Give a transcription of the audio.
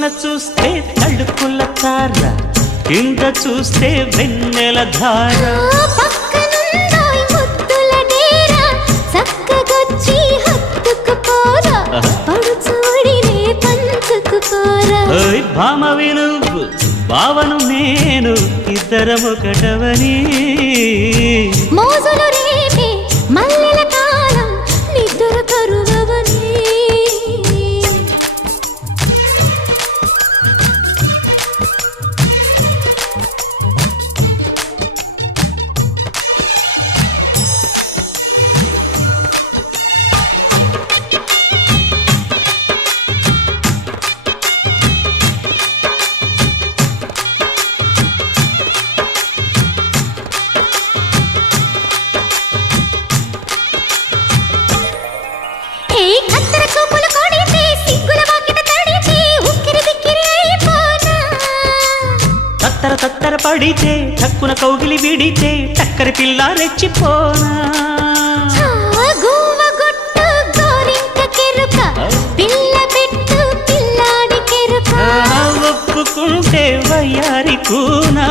పైన చూస్తే తడుకుల తార, కింద చూస్తే వెన్నెల ధార. పక్కనుందోయ్ ముద్దుల డేరా, చక్కగొచ్చి హత్తుకుపోరా, పడుచూడినే పంచుకుపోరా. ఓయ్ భామవి నువ్వు, భావను నేను, ఇద్దరమొకటవని. మోజులు రేపే మల్లెల కాలం, నిద్ర కరువవని. తత్తర తత్తర పడితే టక్కున కౌగిలి విడితే టక్కరి పిల్ల రెచ్చిపోనా. ఒప్పుకుంటే వయ్యారి కూనా.